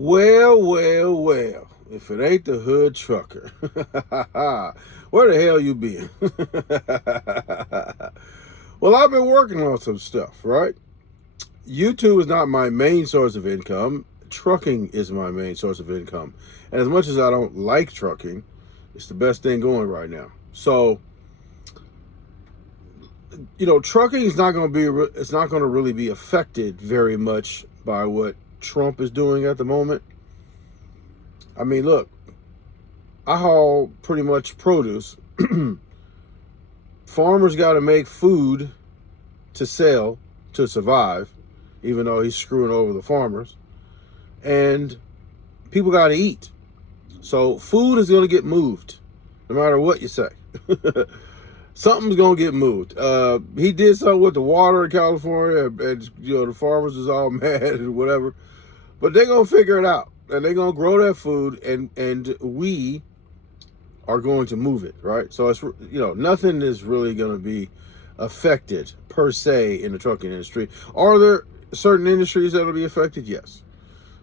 Well, well, well. If it ain't the hood trucker. Where the hell you been? Well, I've been working on some stuff, right? YouTube is not my main source of income. Trucking is my main source of income. And as much as I don't like trucking, it's the best thing going right now. So, trucking is not going to be it's not going to really be affected very much by what Trump is doing at the moment. I mean, look, I haul pretty much produce. Farmers got to make food to sell to survive, even though he's screwing over the farmers. And people got to eat. So food is going to get moved, no matter what you say. Something's going to get moved. He did something with the water in California, and the farmers is all mad and whatever. But they're going to figure it out. And they're going to grow that food, and we are going to move it, right? So it's, nothing is really going to be affected per se in the trucking industry. Are there certain industries that will be affected? Yes.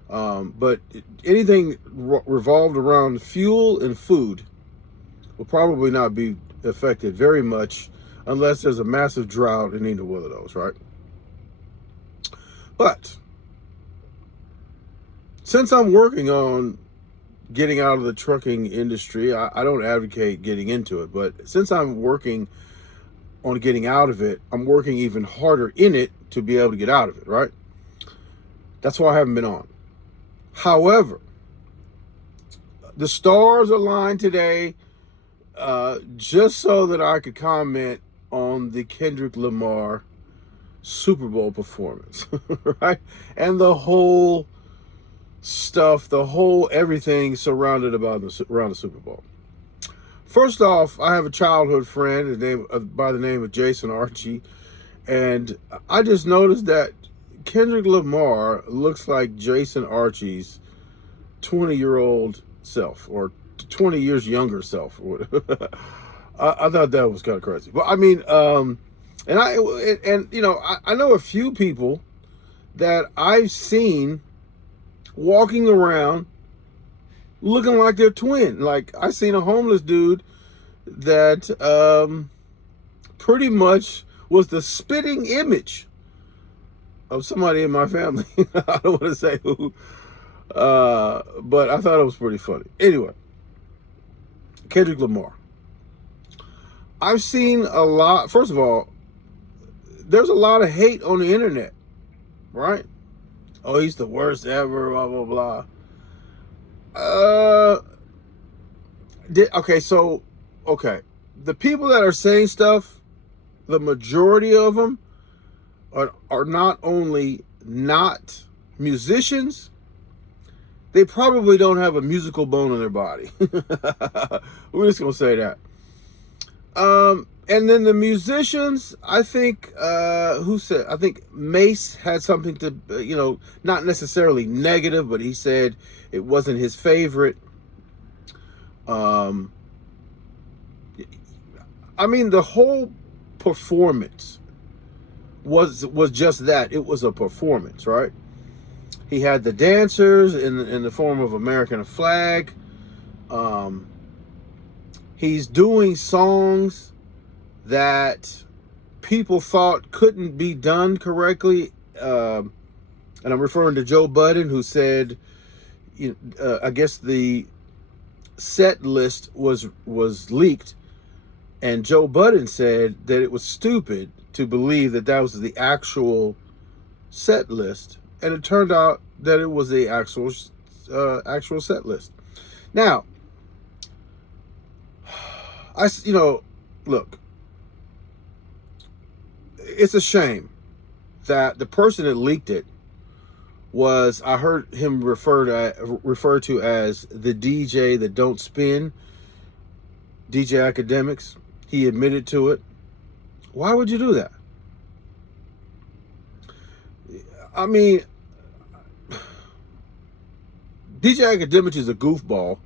But anything revolved around fuel and food will probably not be affected very much unless there's a massive drought in either one of those, right? But since I'm working on getting out of the trucking industry, I don't advocate getting into it, but since I'm working on getting out of it, I'm working even harder in it to be able to get out of it, right? That's why I haven't been on. However, the stars aligned today just so that I could comment on the Kendrick Lamar Super Bowl performance, right? And the whole stuff, everything surrounded around the Super Bowl. First off, I have a childhood friend by the name of Jason Archie, and I just noticed that Kendrick Lamar looks like Jason Archie's 20-year-old self, or 20 years younger self. I thought that was kind of crazy. But I mean, I know a few people that I've seen walking around looking like they're twin. Like, I seen a homeless dude that pretty much was the spitting image of somebody in my family. I don't want to say who, but I thought it was pretty funny. Anyway, Kendrick Lamar. I've seen a lot. First of all, there's a lot of hate on the internet, right? Oh, he's the worst ever, blah, blah, blah. The people that are saying stuff, the majority of them are not only not musicians, they probably don't have a musical bone in their body. We're just going to say that. And then the musicians, I think, I think Mace had something to, not necessarily negative, but he said it wasn't his favorite. I mean, the whole performance was just that. It was a performance, right? He had the dancers in the form of American flag. He's doing songs that people thought couldn't be done correctly. And I'm referring to Joe Budden, who said, I guess the set list was leaked, and Joe Budden said that it was stupid to believe that was the actual set list, and it turned out that it was the actual set list. Now, look, it's a shame that the person that leaked it was, I heard him referred to as the DJ that don't spin, DJ Academics. He admitted to it. Why would you do that? I mean, DJ Academics is a goofball.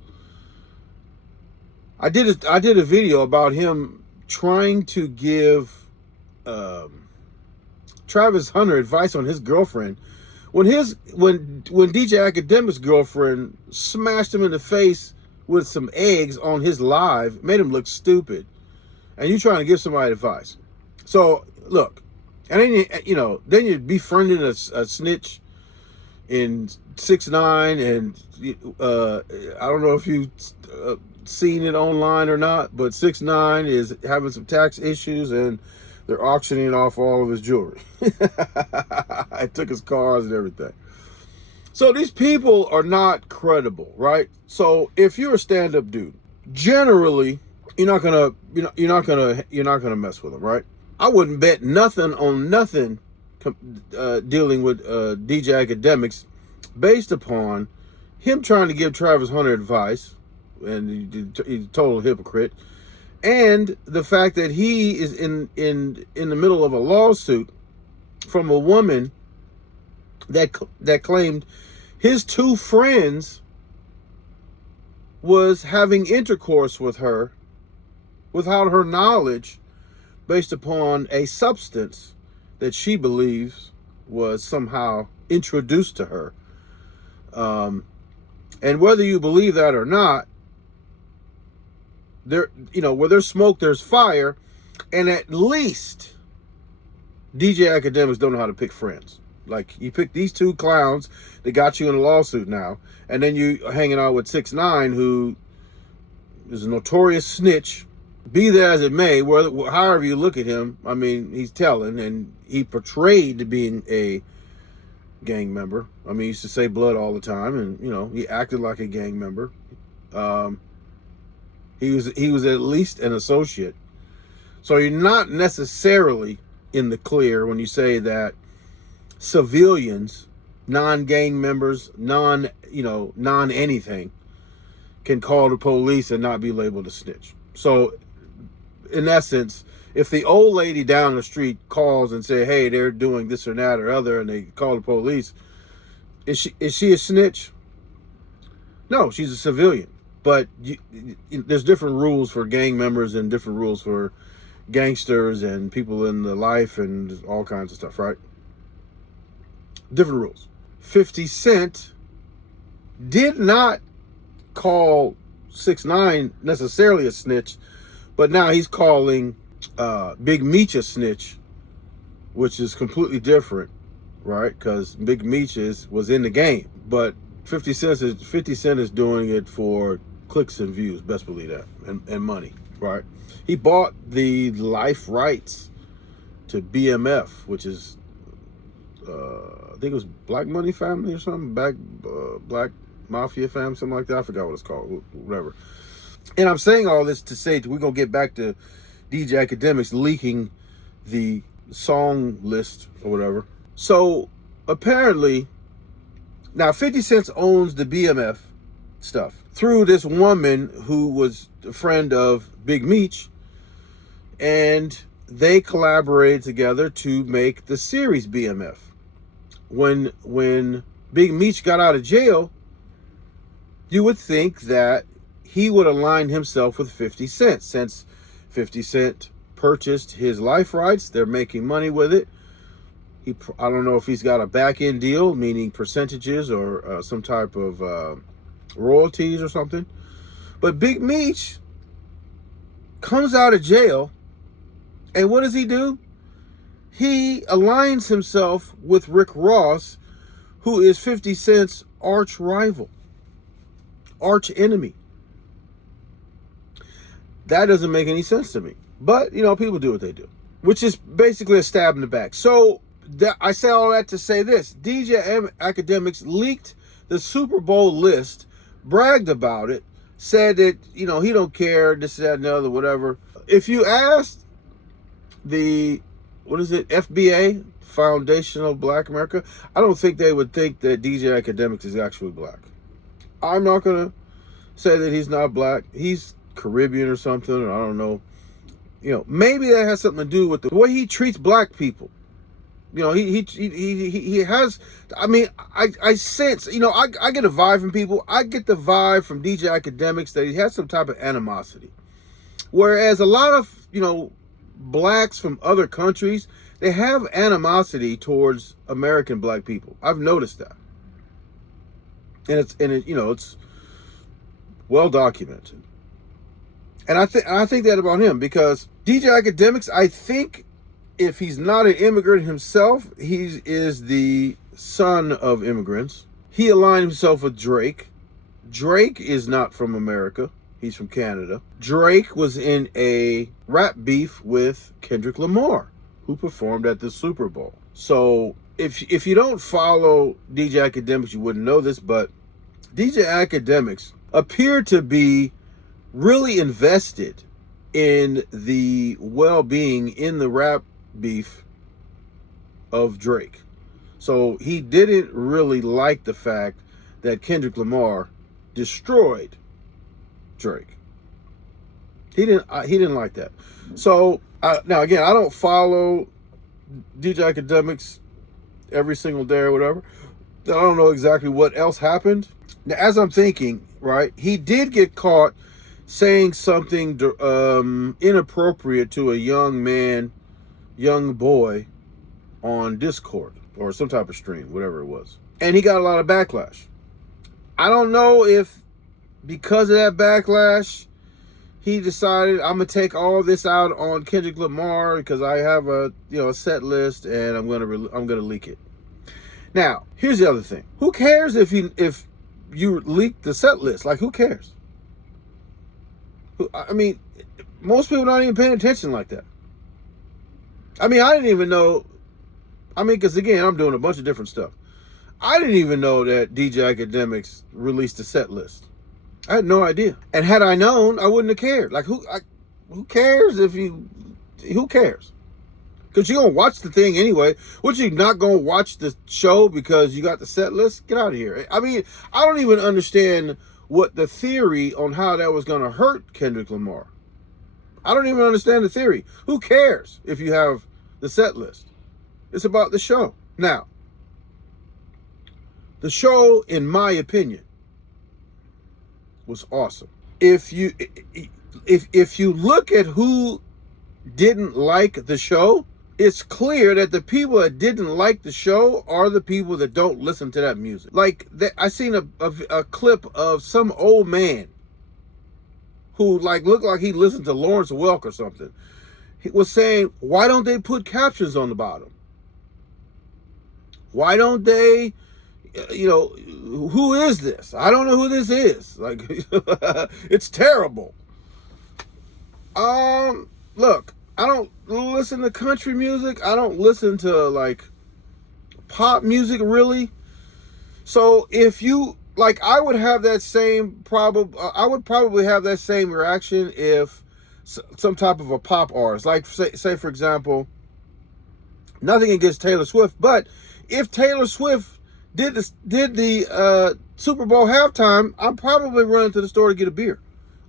I did a video about him trying to give Travis Hunter advice on his girlfriend When DJ Academic's girlfriend smashed him in the face with some eggs on his live, made him look stupid, and you trying to give somebody advice. So look, and then then you're befriending a snitch in 6ix9ine, and I don't know if you seen it online or not, but 6ix9ine is having some tax issues, and they're auctioning off all of his jewelry. I took his cars and everything. So these people are not credible, right? So if you're a stand-up dude, generally you're not gonna mess with them, right? I wouldn't bet nothing on nothing dealing with DJ Academics based upon him trying to give Travis Hunter advice, and he's a total hypocrite, and the fact that he is in the middle of a lawsuit from a woman that claimed his two friends was having intercourse with her without her knowledge, based upon a substance that she believes was somehow introduced to her. And whether you believe that or not, where there's smoke, there's fire. And at least DJ Academics don't know how to pick friends. Like, you pick these two clowns that got you in a lawsuit now, and then you hanging out with 6ix9ine, who is a notorious snitch. Be that as it may, however you look at him, I mean, he's telling, and he portrayed being a gang member. I mean, he used to say blood all the time, and he acted like a gang member. He was at least an associate. So you're not necessarily in the clear when you say that civilians, non-gang members, non-anything, can call the police and not be labeled a snitch. So in essence, if the old lady down the street calls and say, hey, they're doing this or that or other, and they call the police, is she a snitch? No, she's a civilian. But there's different rules for gang members and different rules for gangsters and people in the life and all kinds of stuff, right? Different rules. 50 Cent did not call 6ix9ine necessarily a snitch, but now he's calling Big Meech a snitch, which is completely different, right? Because Big Meech was in the game, but 50 Cent is doing it for clicks and views, best believe that, and money, right? He bought the life rights to BMF, which is I think it was Black Money Family or something, Black Mafia Family, something like that. I forgot what it's called, whatever. And I'm saying all this to say we're going to get back to DJ Academics leaking the song list or whatever. So apparently, now 50 Cent owns the BMF stuff through this woman who was a friend of Big Meech, and they collaborated together to make the series BMF. When Big Meech got out of jail, you would think that he would align himself with 50 Cent. Since 50 Cent purchased his life rights, they're making money with it. I don't know if he's got a back-end deal, meaning percentages or some type of royalties or something. But Big Meech comes out of jail, and what does he do? He aligns himself with Rick Ross, who is 50 Cent's arch rival, arch enemy. That doesn't make any sense to me. But, people do what they do, which is basically a stab in the back. So I say all that to say this. DJ Academics leaked the Super Bowl list, bragged about it, said that, he don't care, this, that, and the other, whatever. If you asked the, FBA, Foundational Black America, I don't think they would think that DJ Academics is actually black. I'm not going to say that he's not black. He's Caribbean or something, or I don't know. Maybe that has something to do with the way he treats black people. He has, I sense, I get a vibe from people. I get the vibe from DJ Academics that he has some type of animosity. Whereas a lot of, blacks from other countries, they have animosity towards American black people. I've noticed that. And it's well documented. And I think that about him, because DJ Academics, I think if he's not an immigrant himself, he is the son of immigrants. He aligned himself with Drake. Drake is not from America. He's from Canada. Drake was in a rap beef with Kendrick Lamar, who performed at the Super Bowl. So if you don't follow DJ Academics, you wouldn't know this, but DJ Academics appear to be really invested in the well-being in the rap beef of Drake. So he didn't really like the fact that Kendrick Lamar destroyed Drake. He didn't like that. So now again, I don't follow DJ Academics every single day or whatever. I don't know exactly what else happened. Now, as I'm thinking, right, he did get caught saying something inappropriate to a young boy on Discord or some type of stream, whatever it was. And he got a lot of backlash. I don't know if because of that backlash, he decided, I'm gonna take all this out on Kendrick Lamar because I have a set list and I'm gonna leak it. Now, here's the other thing. Who cares if you leak the set list? Like, who cares? I mean, most people not even paying attention like that. I mean, I didn't even know. I mean, because again, I'm doing a bunch of different stuff. I didn't even know that DJ Academics released a set list. I had no idea. And had I known, I wouldn't have cared. Like, who cares who cares? Because you're going to watch the thing anyway. What, you not going to watch the show because you got the set list? Get out of here. I mean, I don't even understand what the theory on how that was going to hurt Kendrick Lamar. I don't even understand the theory. Who cares if you have the set list? It's about the show. Now, the show, in my opinion, was awesome. If you look at who didn't like the show, it's clear that the people that didn't like the show are the people that don't listen to that music. Like, I seen a clip of some old man who looked like he listened to Lawrence Welk or something. He was saying, why don't they put captions on the bottom? Why don't they, who is this? I don't know who this is. Like, it's terrible. Look, I don't listen to country music. I don't listen to pop music really. So if you I would have that same I would probably have that same reaction if some type of a pop artist, like say for example, nothing against Taylor Swift, but if Taylor Swift did the Super Bowl halftime, I'm probably running to the store to get a beer.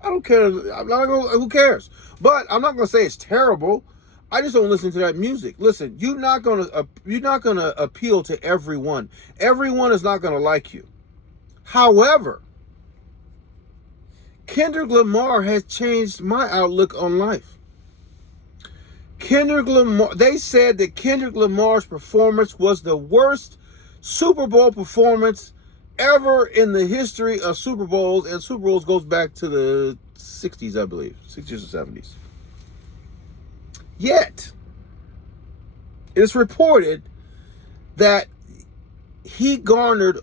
I don't care. I'm not gonna, who cares? But I'm not gonna say it's terrible. I just don't listen to that music. Listen, you're not gonna appeal to everyone. Everyone is not gonna like you. However, Kendrick Lamar has changed my outlook on life. Kendrick Lamar, they said that Kendrick Lamar's performance was the worst Super Bowl performance ever in the history of Super Bowls, and Super Bowls goes back to the 60s, I believe, 60s or 70s. Yet, it is reported that he garnered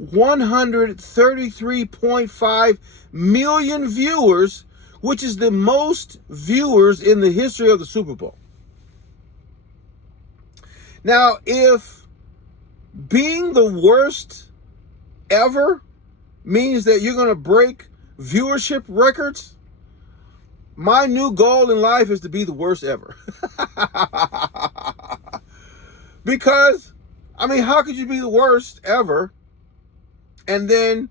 133.5 million viewers, which is the most viewers in the history of the Super Bowl. Now, if being the worst ever means that you're going to break viewership records, my new goal in life is to be the worst ever. Because, I mean, how could you be the worst ever and then,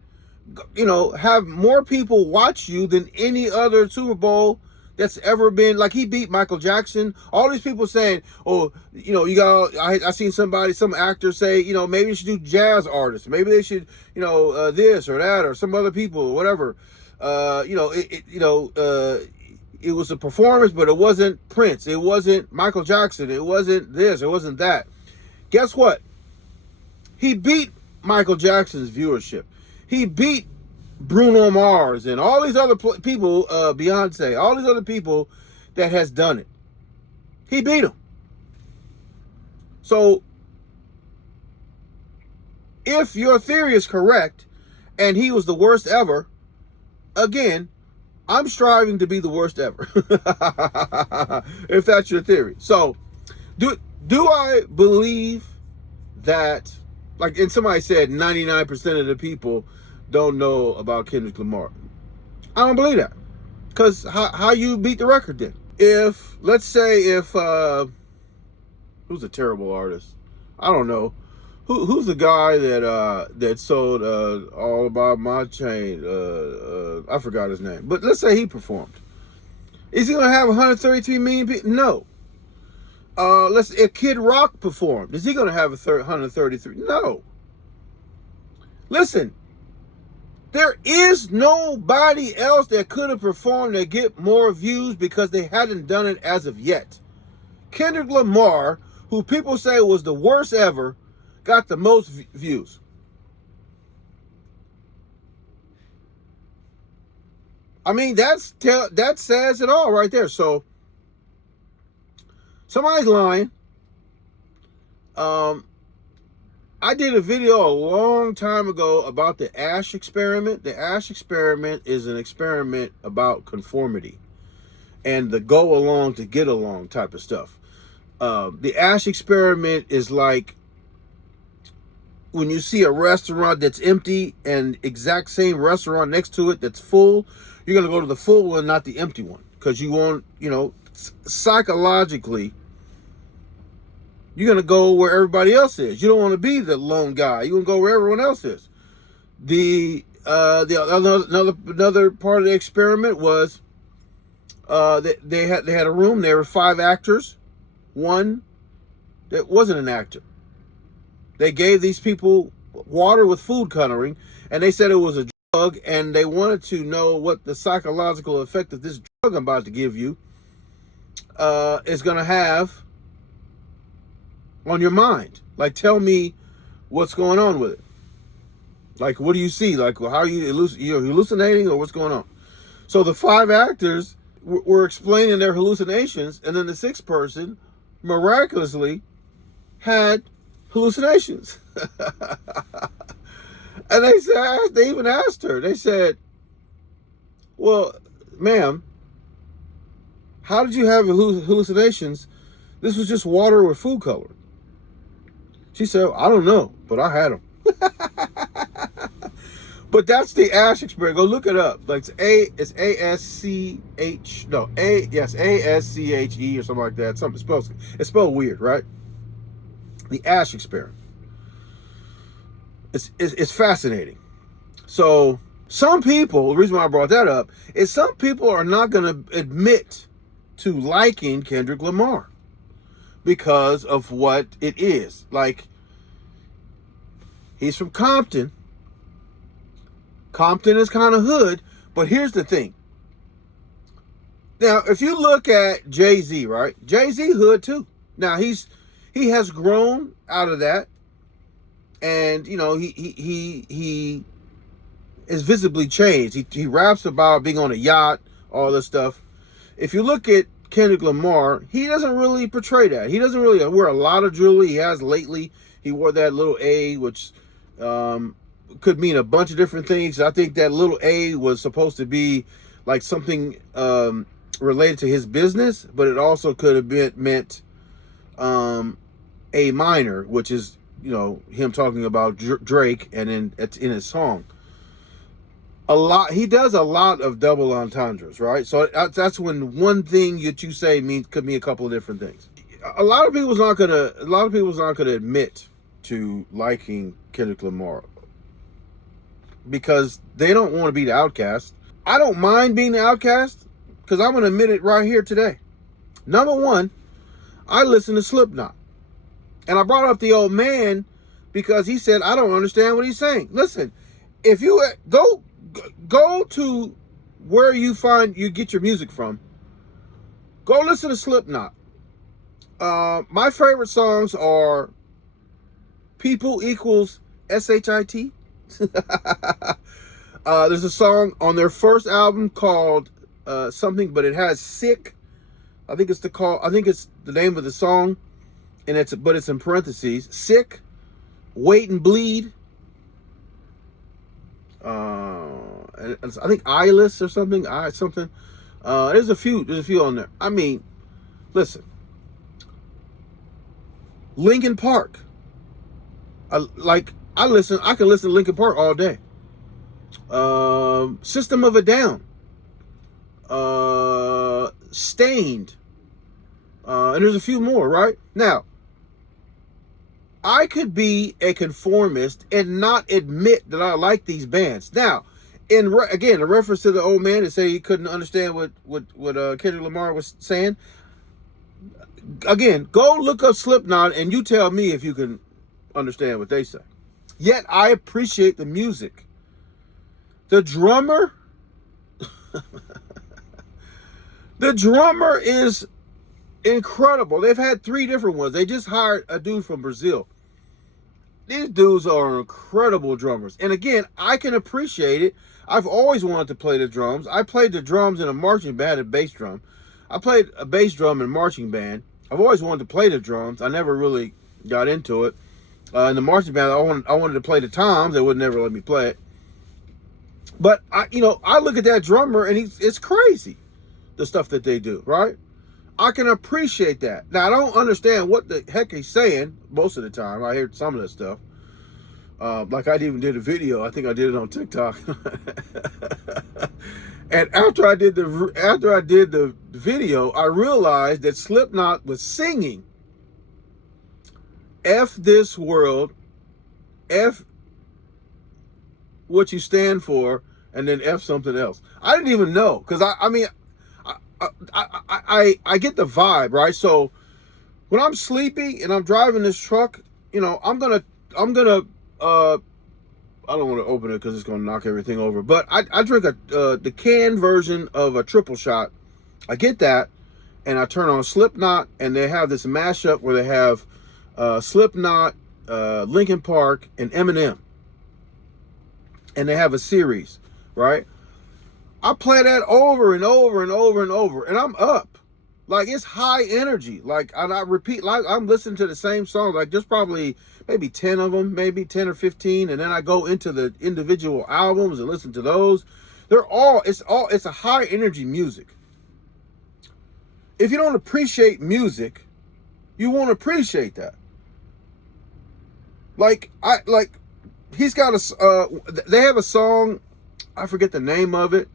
have more people watch you than any other Super Bowl that's ever been? Like, he beat Michael Jackson. All these people saying, oh, I seen some actor say, maybe they should do jazz artists. Maybe they should, this or that or some other people or whatever. it was a performance, but it wasn't Prince. It wasn't Michael Jackson. It wasn't this. It wasn't that. Guess what? He beat Michael Jackson's viewership. He beat Bruno Mars and all these other people, Beyonce, all these other people that has done it. He beat them. So, if your theory is correct, and he was the worst ever, again, I'm striving to be the worst ever. If that's your theory. So, do I believe that, like, and somebody said 99% of the people don't know about Kendrick Lamar. I don't believe that. Because how you beat the record then? If, let's say if, who's a terrible artist? I don't know. Who's the guy that sold All About My Chain? I forgot his name. But let's say he performed. Is he gonna have 133 million people? No. If Kid Rock performed, is he gonna have 133? No. Listen, there is nobody else that could have performed that get more views because they hadn't done it as of yet. Kendrick Lamar, who people say was the worst ever, got the most views. I mean, that says it all right there. So somebody's lying. I did a video a long time ago about the Ash experiment. The Ash experiment is an experiment about conformity and the go along to get along type of stuff. The Ash experiment is like when you see a restaurant that's empty and exact same restaurant next to it that's full, you're going to go to the full one, not the empty one. Because you want, psychologically, you're going to go where everybody else is. You don't want to be the lone guy. You want to go where everyone else is. Another part of the experiment was they had a room. There were 5 actors. One that wasn't an actor. They gave these people water with food coloring, and they said it was a drug, and they wanted to know what the psychological effect of this drug I'm about to give you is going to have on your mind. Like, tell me what's going on with it. Like, what do you see? Like, how are you hallucinating, or what's going on? So the 5 actors were explaining their hallucinations, and then the 6th person miraculously had hallucinations. And they even asked her, they said, well, ma'am, how did you have hallucinations? This was just water with food coloring. She said, I don't know, but I had them. But that's the Ash experiment. Go look it up. Like it's A-S-C-H, no, A-S-C-H-E or something like that. It's spelled weird, right? The Ash experiment. It's fascinating. So some people, the reason why I brought that up is some people are not going to admit to liking Kendrick Lamar because of what it is. Like, he's from Compton. Compton is kind of hood, but here's the thing. Now, if you look at Jay-Z, right? Jay-Z hood too. Now he has grown out of that, and he is visibly changed. He raps about being on a yacht, all this stuff. If you look at Kendrick Lamar, he doesn't really portray that. He doesn't really wear a lot of jewelry. He has lately. He wore that little A, which could mean a bunch of different things. I think that little A was supposed to be like something related to his business, but it also could have meant A minor, which is him talking about Drake, and it's in his song. He does a lot of double entendres, right? So that's when one thing that you say could mean a couple of different things. A lot of people's not gonna admit to liking Kendrick Lamar because they don't want to be the outcast. I don't mind being the outcast because I'm gonna admit it right here today. Number one, I listen to Slipknot, and I brought up the old man because he said I don't understand what he's saying. Listen, if you go to where you get your music from, Go listen to Slipknot. My favorite songs are People equals SHIT. There's a song on their first album called something, but it has Sick. I think it's the name of the song, and it's in parentheses. Sick, Wait and Bleed. And I think Eyeless or something. There's a few on there. I mean, listen. Linkin Park. I can listen to Linkin Park all day. System of a Down. Stained. And there's a few more, right? Now, I could be a conformist and not admit that I like these bands. Now, again, a reference to the old man that said he couldn't understand what Kendrick Lamar was saying. Again, go look up Slipknot and you tell me if you can understand what they say. Yet I appreciate the music. The drummer, the drummer is incredible. They've had 3 different ones. They just hired a dude from Brazil. These dudes are incredible drummers. And again, I can appreciate it. I've always wanted to play the drums. I played the drums in a marching band, a bass drum. I played a bass drum in a marching band. I've always wanted to play the drums. I never really got into it. In the marching band, I wanted to play the toms. They would never let me play it. But I look at that drummer and it's crazy, the stuff that they do, right? I can appreciate that. Now, I don't understand what the heck he's saying most of the time. I hear some of that stuff. Like I even did a video. I think I did it on TikTok. And after I did the video, I realized that Slipknot was singing F this world, F what you stand for, and then F something else. I didn't even know, because I get the vibe, right? So when I'm sleepy and I'm driving this truck, I'm gonna I don't want to open it because it's gonna knock everything over. But I drink the canned version of a triple shot. I get that, and I turn on Slipknot, and they have this mashup where they have Slipknot, Linkin Park, and Eminem, and they have a series, right? I play that over and over and over and over, and I'm up. Like, it's high energy. Like, and I repeat, like, I'm listening to the same songs, like, just probably maybe 10 of them, maybe 10 or 15, and then I go into the individual albums and listen to those. It's a high energy music. If you don't appreciate music, you won't appreciate that. He's got they have a song, I forget the name of it.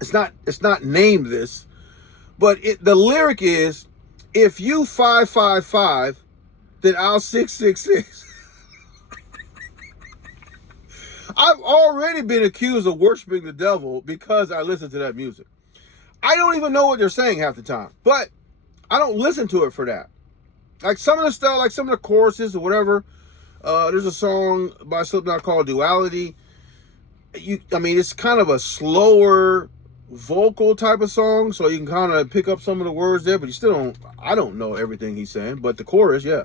It's not named this, but the lyric is, if you 555, then I'll 666. I've already been accused of worshiping the devil because I listen to that music. I don't even know what they're saying half the time, but I don't listen to it for that. Like some of the stuff, like some of the choruses or whatever. There's a song by Slipknot called Duality. It's kind of a slower vocal type of song, so you can kind of pick up some of the words there, but I don't know everything he's saying, but the chorus, yeah.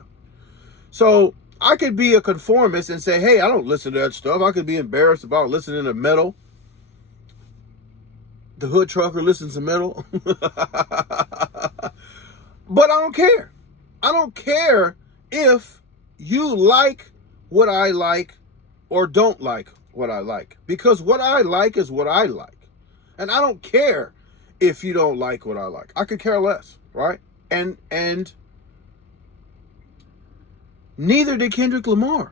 So I could be a conformist and say, hey, I don't listen to that stuff. I could be embarrassed about listening to metal. The hood trucker listens to metal. But I don't care. I don't care if you like what I like or don't like what I like, because what I like is what I like. And I don't care if you don't like what I like. I could care less, right? And neither did Kendrick Lamar.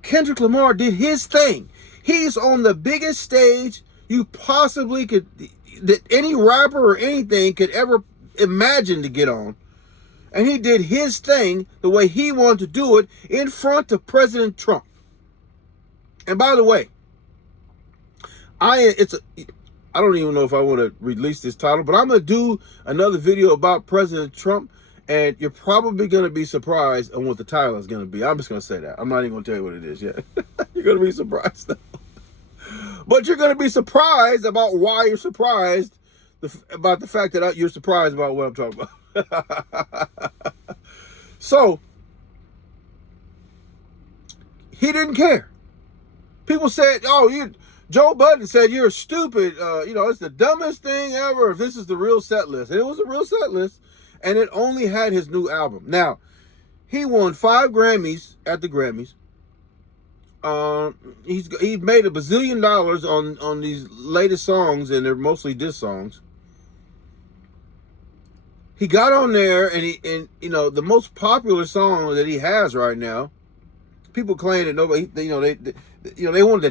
Kendrick Lamar did his thing. He's on the biggest stage you possibly could, that any rapper or anything could ever imagine to get on. And he did his thing the way he wanted to do it in front of President Trump. And by the way, I don't even know if I want to release this title, but I'm going to do another video about President Trump, and you're probably going to be surprised on what the title is going to be. I'm just going to say that. I'm not even going to tell you what it is yet. You're going to be surprised, though. But you're going to be surprised about why you're surprised about the fact that you're surprised about what I'm talking about. So he didn't care. People said, "Oh, Joe Budden said you're stupid. It's the dumbest thing ever. If this is the real set list," and it was a real set list, and it only had his new album. Now, he won 5 Grammys at the Grammys. He made $1 bazillion on these latest songs, and they're mostly diss songs. He got on there, and the most popular song that he has right now. People claim that nobody, they wanted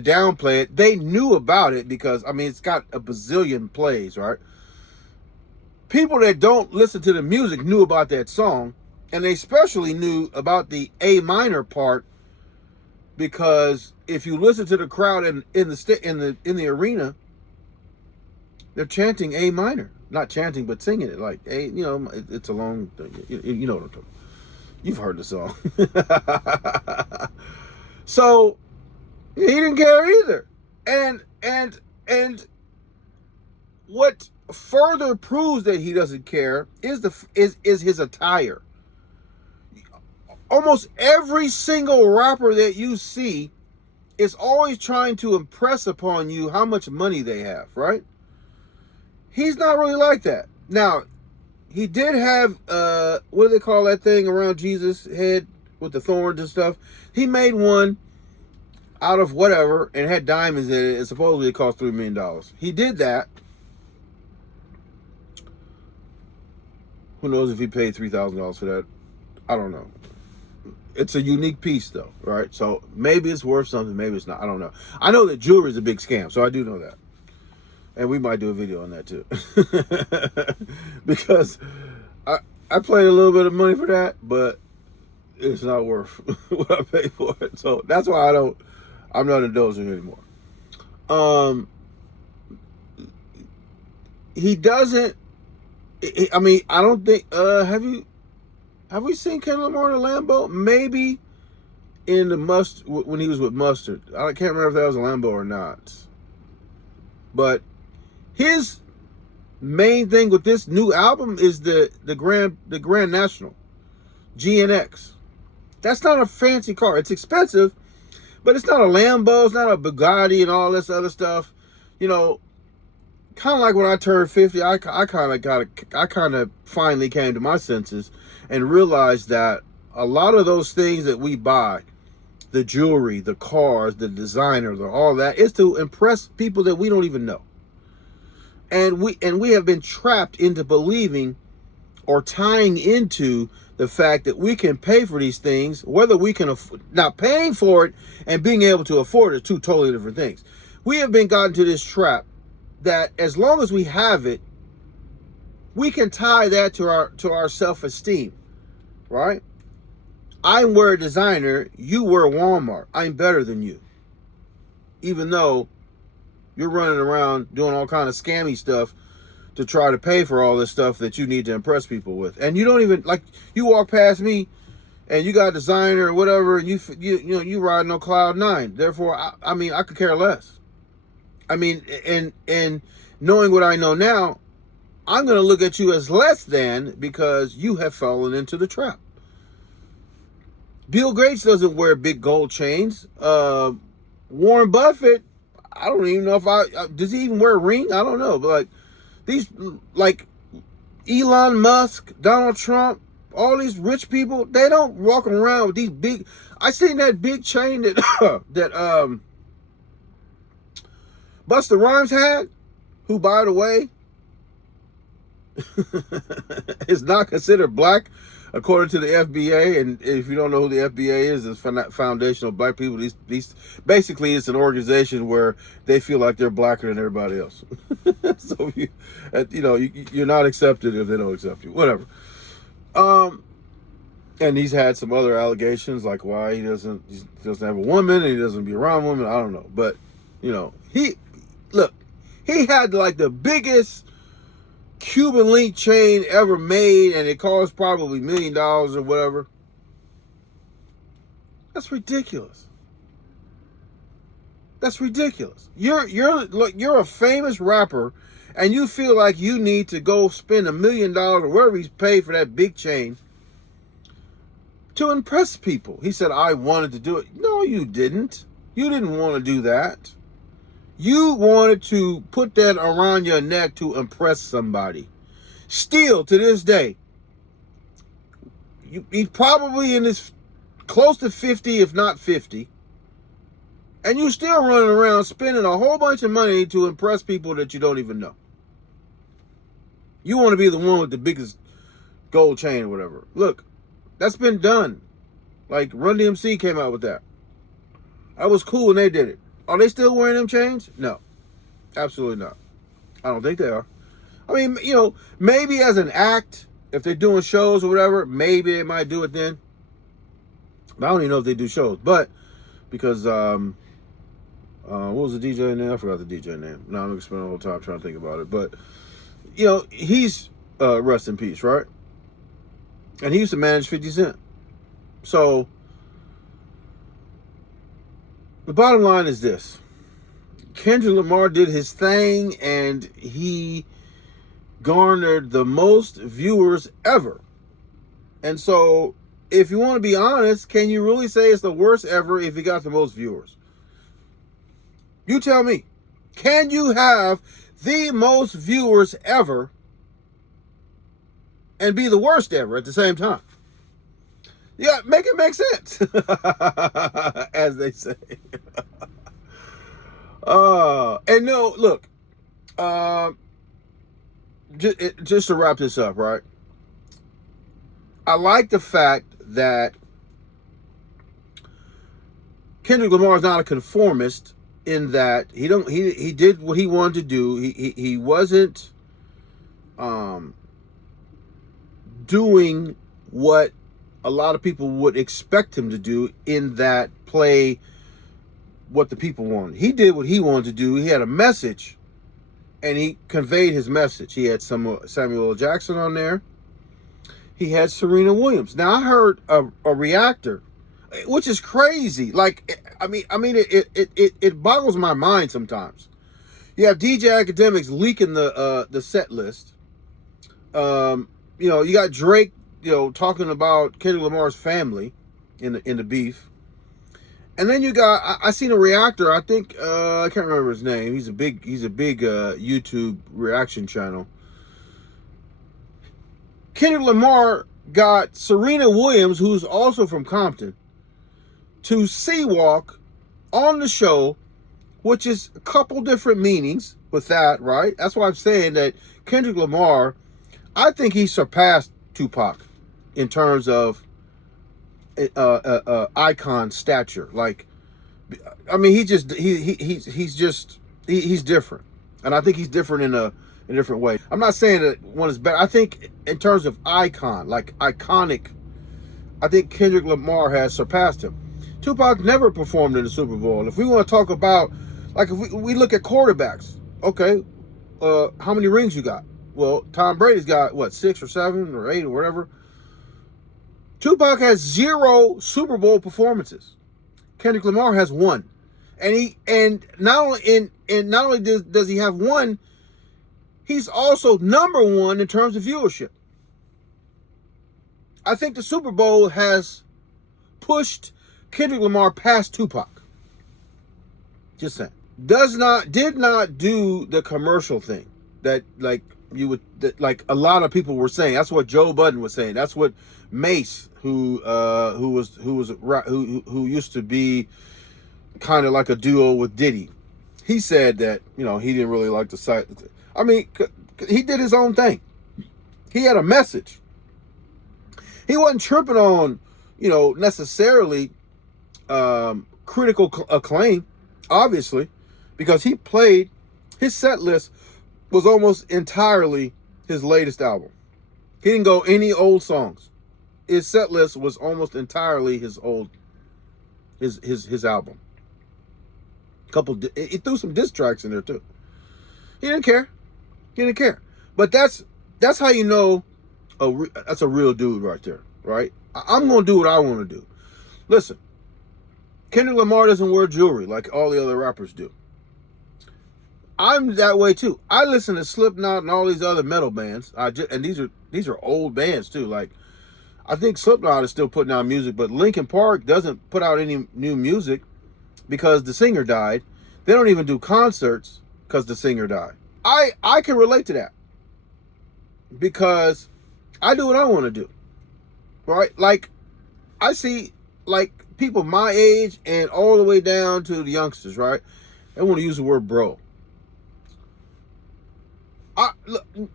to downplay it. They knew about it because it's got $1 bazillion plays, right? People that don't listen to the music knew about that song, and they especially knew about the A minor part, because if you listen to the crowd in the arena, they're chanting A minor, not chanting but singing it like A. It's a long thing. You know what I'm talking about. You've heard the song. So he didn't care either. And what further proves that he doesn't care is his attire. Almost every single rapper that you see is always trying to impress upon you how much money they have, right? He's not really like that. Now, he did have, what do they call that thing around Jesus' head with the thorns and stuff? He made one out of whatever and had diamonds in it, and supposedly it cost $3 million. He did that. Who knows if he paid $3,000 for that? I don't know. It's a unique piece, though, right? So maybe it's worth something, maybe it's not. I don't know. I know that jewelry is a big scam, so I do know that. And we might do a video on that too. Because I paid a little bit of money for that, but it's not worth what I paid for it. So that's why I'm not indulging anymore. He doesn't, I don't think, have we seen Kendrick Lamar in a Lambo? Maybe in when he was with Mustard. I can't remember if that was a Lambo or not. But his main thing with this new album is the Grand National GNX. That's not a fancy car. It's expensive, but it's not a Lambo. It's not a Bugatti and all this other stuff. Kind of like when I turned 50, I kind of finally came to my senses and realized that a lot of those things that we buy, the jewelry, the cars, the designer, all that, is to impress people that we don't even know. And we have been trapped into believing or tying into the fact that we can pay for these things, whether we can now paying for it and being able to afford it are two totally different things. We have been gotten to this trap that as long as we have it, we can tie that to our self-esteem, right? I wear a designer, you wear Walmart. I'm better than you. Even though you're running around doing all kind of scammy stuff to try to pay for all this stuff that you need to impress people with. And you don't even, you walk past me and you got a designer or whatever, and you riding on cloud 9. Therefore, I could care less. And knowing what I know now, I'm going to look at you as less than because you have fallen into the trap. Bill Gates doesn't wear big gold chains. Warren Buffett, I don't even know if does he even wear a ring? I don't know. But these, Elon Musk, Donald Trump, all these rich people, they don't walk around with these big, I seen that big chain that, that, Busta Rhymes had, who, by the way, is not considered black according to the FBA. And if you don't know who the FBA is, it's Foundation of Black People. These basically, it's an organization where they feel like they're blacker than everybody else. So you're not accepted if they don't accept you. Whatever. And he's had some other allegations, like why he doesn't have a woman and he doesn't be around women. I don't know, but he had the biggest Cuban link chain ever made, and it cost probably $1 million or whatever. That's ridiculous. That's ridiculous. You're a famous rapper, and you feel like you need to go spend $1 million or whatever he's paid for that big chain to impress people. He said, I wanted to do it. No, you didn't. You didn't want to do that. You wanted to put that around your neck to impress somebody. Still, to this day, he's probably in his close to 50, if not 50. And you still running around spending a whole bunch of money to impress people that you don't even know. You want to be the one with the biggest gold chain or whatever. Look, that's been done. Like Run DMC came out with that. That was cool when they did it. Are they still wearing them chains? No, absolutely not. I don't think they are. I mean, you know, maybe as an act, if they're doing shows or whatever, maybe they might do it then. But I don't even know if they do shows. But because what was the DJ name? I forgot the DJ name. Now I'm gonna spend a whole time trying to think about it. But you know, he's rest in peace, right? And he used to manage 50 Cent. So the bottom line is this: Kendrick Lamar did his thing, and he garnered the most viewers ever. And so, if you want to be honest, can you really say it's the worst ever if he got the most viewers? You tell me. Can you have the most viewers ever and be the worst ever at the same time? Yeah, make it make sense, as they say. And no, look, just to wrap this up, right? I like the fact that Kendrick Lamar is not a conformist in that he did what he wanted to do. He wasn't doing what a lot of people would expect him to do, in that play what the people wanted. He did what he wanted to do. He had a message, and he conveyed his message. He had some Samuel L. Jackson on there. He had Serena Williams. Now, I heard a reactor, which is crazy. Like, I mean, it boggles my mind sometimes. You have DJ Academics leaking the set list. You know, you got Drake, you know, talking about Kendrick Lamar's family in the beef. And then you got, I seen a reactor, I think, I can't remember his name. He's a big YouTube reaction channel. Kendrick Lamar got Serena Williams, who's also from Compton, to C-walk on the show, which is a couple different meanings with that, right? That's why I'm saying that Kendrick Lamar, I think he surpassed Tupac in terms of icon stature. Like, I mean, he's different, and I think he's different in a different way. I'm not saying that one is better. I think in terms of icon, like iconic, I think Kendrick Lamar has surpassed him. Tupac never performed in the Super Bowl. If we want to talk about, like, if we look at quarterbacks, okay, how many rings you got? Well, Tom Brady's got, what, 6 or 7 or 8 or whatever. Tupac has 0 Super Bowl performances. Kendrick Lamar has 1. And not only does he have 1, he's also number 1 in terms of viewership. I think the Super Bowl has pushed Kendrick Lamar past Tupac. Just saying. Did not do the commercial thing that, like, like a lot of people were saying. That's what Joe Budden was saying. That's what Mace, who used to be kind of like a duo with Diddy, he said that, you know, he didn't really like the site. I mean, he did his own thing. He had a message. He wasn't tripping on, you know, necessarily critical acclaim, obviously, because he played, his set list was almost entirely his latest album. He didn't go any old songs. His set list was almost entirely his album. He threw some diss tracks in there too. He didn't care. But that's how you know that's a real dude right there, right? I'm gonna do what I want to do. Listen, Kendrick Lamar doesn't wear jewelry like all the other rappers do. I'm that way too. I listen to Slipknot and all these other metal bands. And these are old bands too. Like, I think Slipknot is still putting out music, but Linkin Park doesn't put out any new music because the singer died. They don't even do concerts because the singer died. I can relate to that because I do what I want to do, right? Like, I see like people my age and all the way down to the youngsters, right? They want to use the word bro.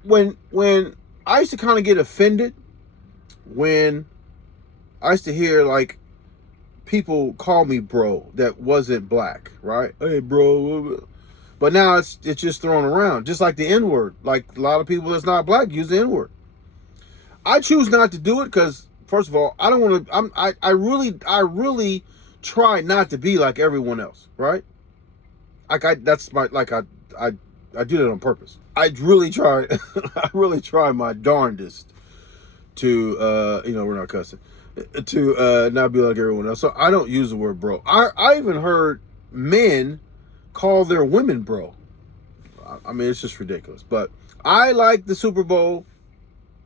When I used to kind of get offended when I used to hear like people call me bro that wasn't black, right? Hey, bro. But now it's just thrown around, just like the N-word. Like, a lot of people that's not black use the N-word. I choose not to do it because, first of all, I don't want to. I really try not to be like everyone else, right? Like, I do that on purpose. I really try. I really try my darndest to we're not cussing, to not be like everyone else. So I don't use the word bro. I even heard men call their women bro. I mean, it's just ridiculous. But I like the Super Bowl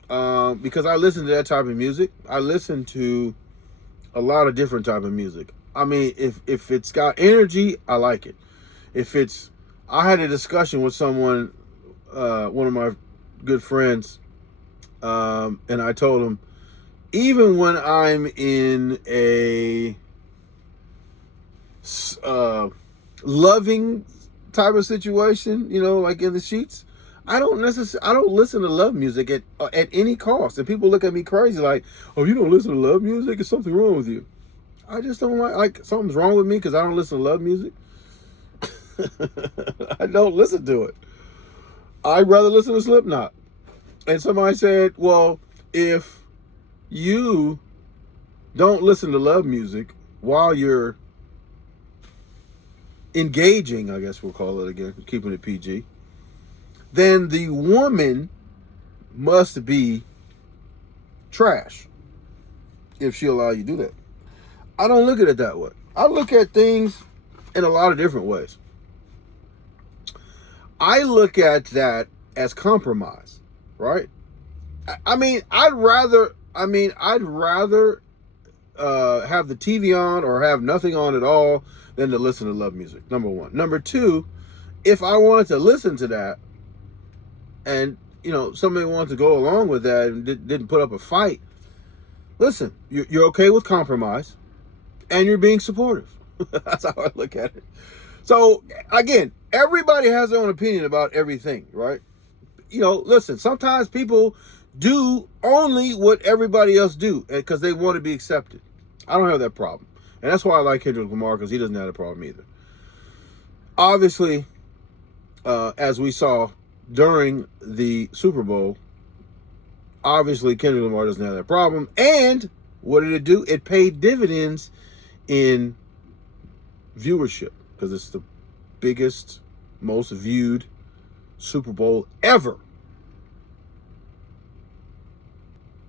because I listen to that type of music. I listen to a lot of different type of music. I mean, if it's got energy, I like it. I had a discussion with someone, one of my good friends, and I told him, even when I'm in a loving type of situation, like in the sheets, I don't listen to love music at any cost. And people look at me crazy like, oh, you don't listen to love music? Is something wrong with you? I just don't like something's wrong with me because I don't listen to love music. I don't listen to it. I'd rather listen to Slipknot. And somebody said, well, if you don't listen to love music while you're engaging, I guess we'll call it again, keeping it PG, then the woman must be trash if she allow you to do that. I don't look at it that way. I look at things in a lot of different ways. I look at that as compromise, right? I'd rather have the TV on or have nothing on at all than to listen to love music. Number one. Number two, if I wanted to listen to that and, somebody wanted to go along with that and didn't put up a fight, listen, you're okay with compromise and you're being supportive. That's how I look at it. So, again, everybody has their own opinion about everything, right? Listen, sometimes people do only what everybody else do because they want to be accepted. I don't have that problem. And that's why I like Kendrick Lamar, because he doesn't have a problem either. Obviously, as we saw during the Super Bowl, obviously Kendrick Lamar doesn't have that problem. And what did it do? It paid dividends in viewership because it's the biggest, most viewed Super Bowl ever.